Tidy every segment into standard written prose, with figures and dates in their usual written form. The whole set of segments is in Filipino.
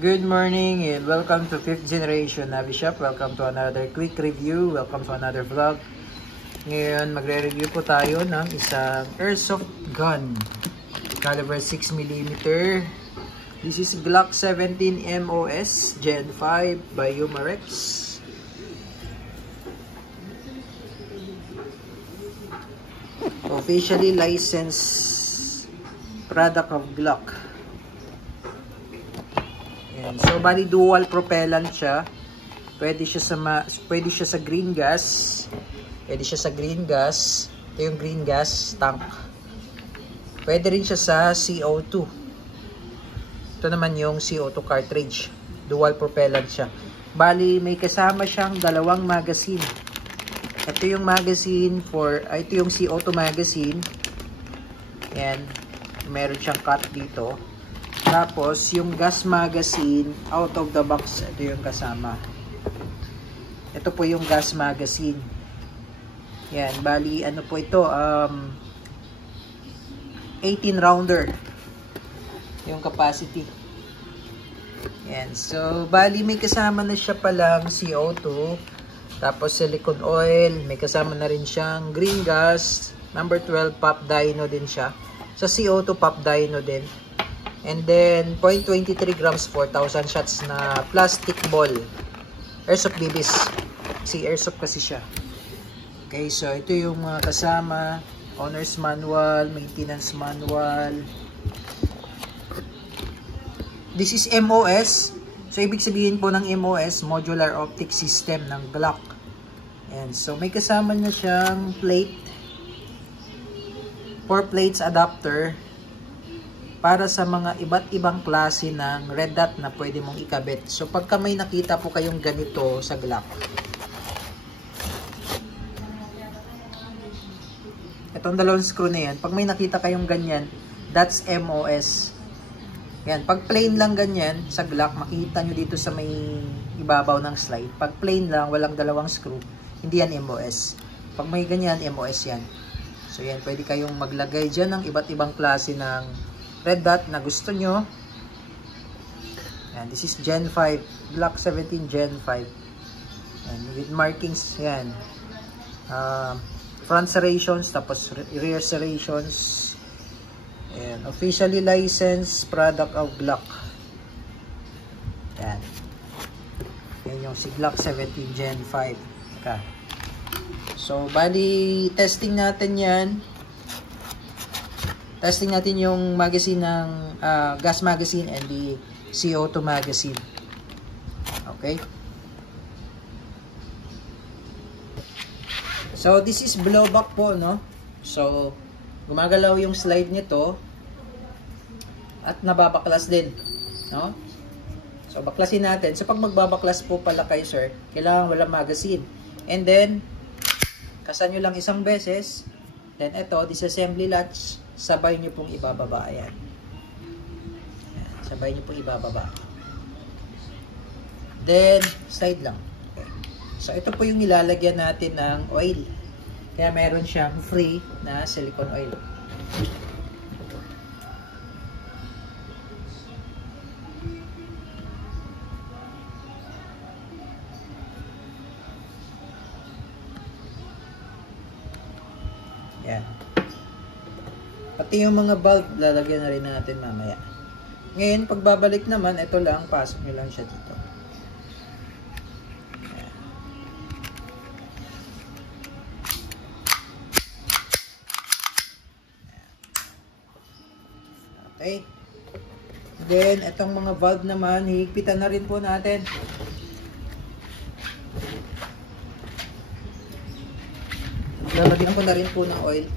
Good morning and welcome to 5th Generation Navi Shop. Welcome to another quick review. Welcome to another vlog. Ngayon, magre-review po tayo ng isang airsoft gun. Caliber 6mm. This is Glock 17 MOS Gen 5 by Umarex. Officially licensed product of Glock. Yan. So bali dual propellant siya. Pwede siya sa green gas. Pwede siya sa green gas. Ito yung green gas tank. Pwede rin siya sa CO2. Ito naman yung CO2 cartridge. Dual propellant siya. Bali may kasama siyang dalawang magazine. Ito yung magazine ito yung CO2 magazine. Yan. Meron siyang cut dito. Tapos, yung gas magazine, out of the box, ito yung kasama. Ito po yung gas magazine. Yan, bali, ano po ito, 18 rounder. Yung capacity. Yan, so, bali, may kasama na siya palang CO2. Tapos, silicone oil. May kasama na rin siyang green gas. Number 12, pop dyno din siya. Sa CO2, pop dyno din. And then, 0.23 grams, 4,000 shots na plastic ball. Airsoft BBs. Si airsoft kasi siya. Okay, so ito yung mga kasama. Owner's manual, maintenance manual. This is MOS. So, ibig sabihin po ng MOS, Modular Optic System ng Glock. And so, may kasama na siyang plate. 4 plates adapter. Para sa mga iba't ibang klase ng red dot na pwede mong ikabit. So, pagka may nakita po kayong ganito sa Glock. Itong dalawang screw na yan. Pag may nakita kayong ganyan, that's MOS. Yan. Pag plain lang ganyan sa Glock, makita nyo dito sa may ibabaw ng slide. Pag plain lang, walang dalawang screw, hindi yan MOS. Pag may ganyan, MOS yan. So, yan. Pwede kayong maglagay dyan ng iba't ibang klase ng red dot na gusto nyo. Yan, this is Gen 5. Glock 17 Gen 5. Yan, with markings. Yan. Front serrations, tapos rear serrations. Yan. Officially licensed product of Glock. Yan. Yan yung si Glock 17 Gen 5. Okay. So, bali, testing natin yan. Testing natin yung magazine ng gas magazine and the CO2 magazine. Okay? So, this is blowback po, no? So, gumagalaw yung slide nito at nababaklas din, no? So, baklasin natin. So, pag magbabaklas po pala kayo, sir, kailangan walang magazine. And then, kasan nyo lang isang beses. Then, ito, disassembly latch. Sabay nyo pong ibababa. Ayan. Ayan. Sabay nyo pong ibababa. Then, slide lang. Okay. So, ito po yung ilalagyan natin ng oil. Kaya meron siyang free na silicone oil. Ayan. Pati yung mga bulb, lalagyan na rin natin mamaya. Ngayon, pagbabalik naman, ito lang, pasok nyo lang siya dito. Okay. Then, itong mga valve naman, hihigpitan na rin po natin. Lalagyan ko na rin po ng oil.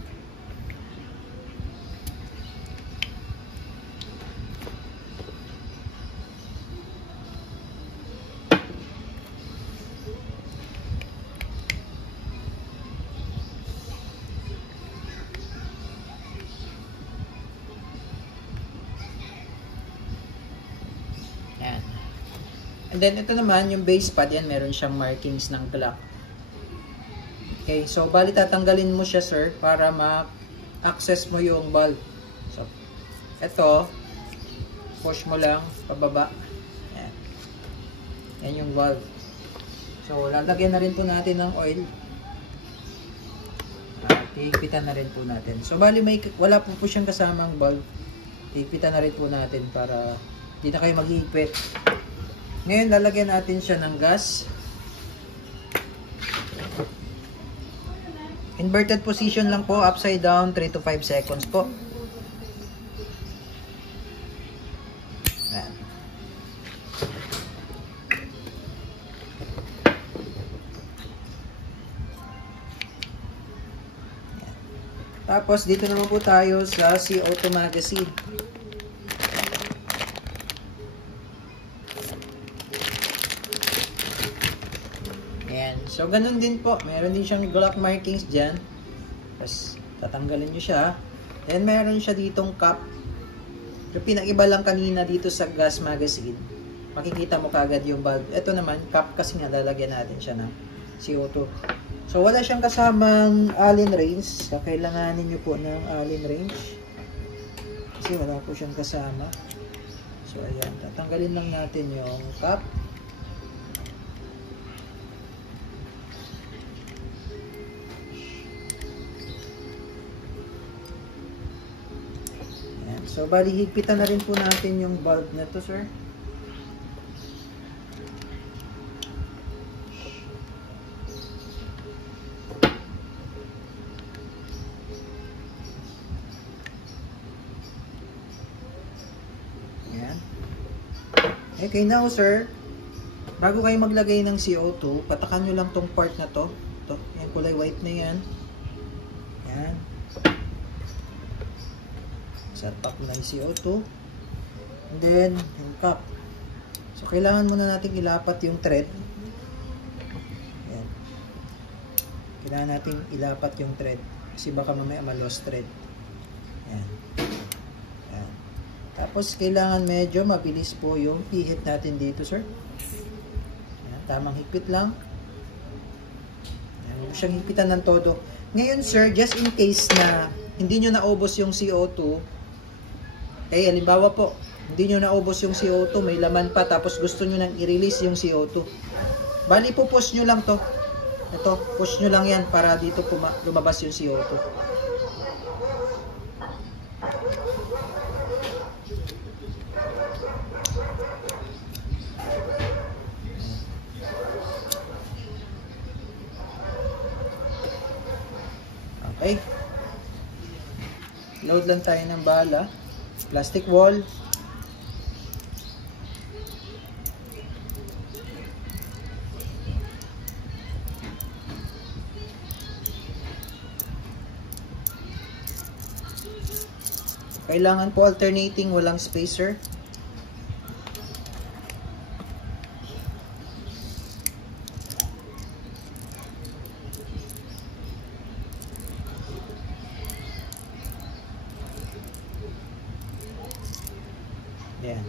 And then, ito naman, yung base pad, yan, meron siyang markings ng Glock. Okay, so, bali tatanggalin mo siya, sir, para ma-access mo yung bulb. So, ito, push mo lang, pababa. Yan yung valve. So, lalagyan na rin po natin ng oil. Hihigpitan na rin po natin. So, bali wala po siyang kasamang valve. Hihigpitan na rin po natin para hindi na kayo maghihigpit. Ngayon, lalagyan natin siya ng gas. Inverted position lang po, upside down, 3 to 5 seconds po. Ayan. Tapos, dito naman po tayo sa CO2 magazine. Ayan. So, ganun din po. Meron din siyang Glock markings dyan. Tapos, tatanggalin nyo siya. Then, meron siya ditong cap. Yung pinag-iba lang kanina dito sa gas magazine. Makikita mo kagad yung valve. Ito naman, cap kasi nga lalagyan natin siya ng CO2. So, wala siyang kasamang Allen wrench. Kakailanganin nyo po ng Allen wrench. Kasi wala po siyang kasama. So, ayan. Tatanggalin lang natin yung cap. Ayan. So, bali, higpitan na rin po natin yung valve na to, sir. Okay, now sir, bago kayo maglagay ng CO2, patakan nyo lang tong part na to. Ito, yung kulay white na yan. Yan. Satak na yung CO2. And then, yung cap. So, kailangan muna natin ilapat yung thread. Yan. Kailangan natin ilapat yung thread. Kasi baka mamaya ma-lost thread. Yan. Yan. Tapos, kailangan medyo mabilis po yung pihit natin dito, sir. Yan, tamang higpit lang. Yan, huwag siyang higpitan ng todo. Ngayon, sir, just in case na hindi nyo naubos yung CO2, halimbawa po, hindi nyo naubos yung CO2, may laman pa, tapos gusto nyo nang i-release yung CO2. Bali po, push nyo lang to. Ito, push nyo lang yan para dito lumabas yung CO2. Okay. Load lang tayo ng bala. Plastic wall. Kailangan po alternating, walang spacer. Ayan.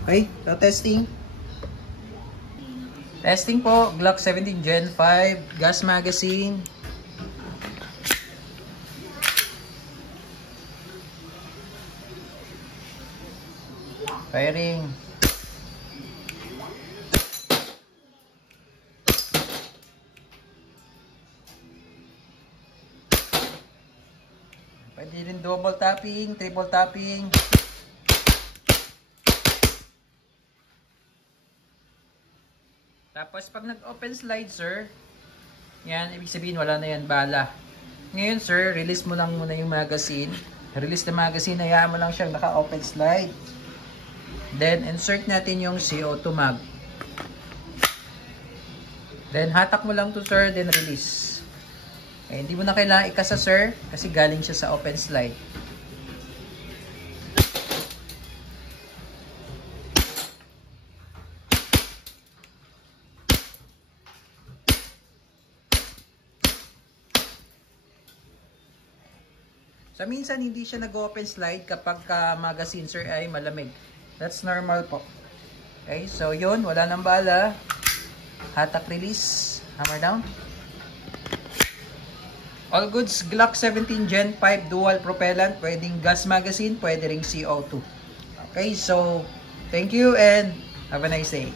Okay, so testing. Testing po, Glock 17 Gen 5, gas magazine. Firing. Pwede rin double tapping, triple tapping. Tapos pag nag-open slide, sir, yan, ibig sabihin wala na yan bala. Ngayon, sir, release mo lang muna yung magazine. Release the magazine, hayaan mo lang siyang naka-open slide. Then, insert natin yung CO2 mag. Then, hatak mo lang to, sir, then release. Okay, hindi mo na kailangan ikasa, sir, kasi galing siya sa open slide. So, minsan hindi siya nag-open slide kapag magazine, sir, ay malamig. That's normal po. Okay, so yun, wala nang bala. Hatak release, hammer down. All goods, Glock 17 Gen 5 dual propellant, pwedeng gas magazine, pwede ring CO2. Okay, so thank you and have a nice day.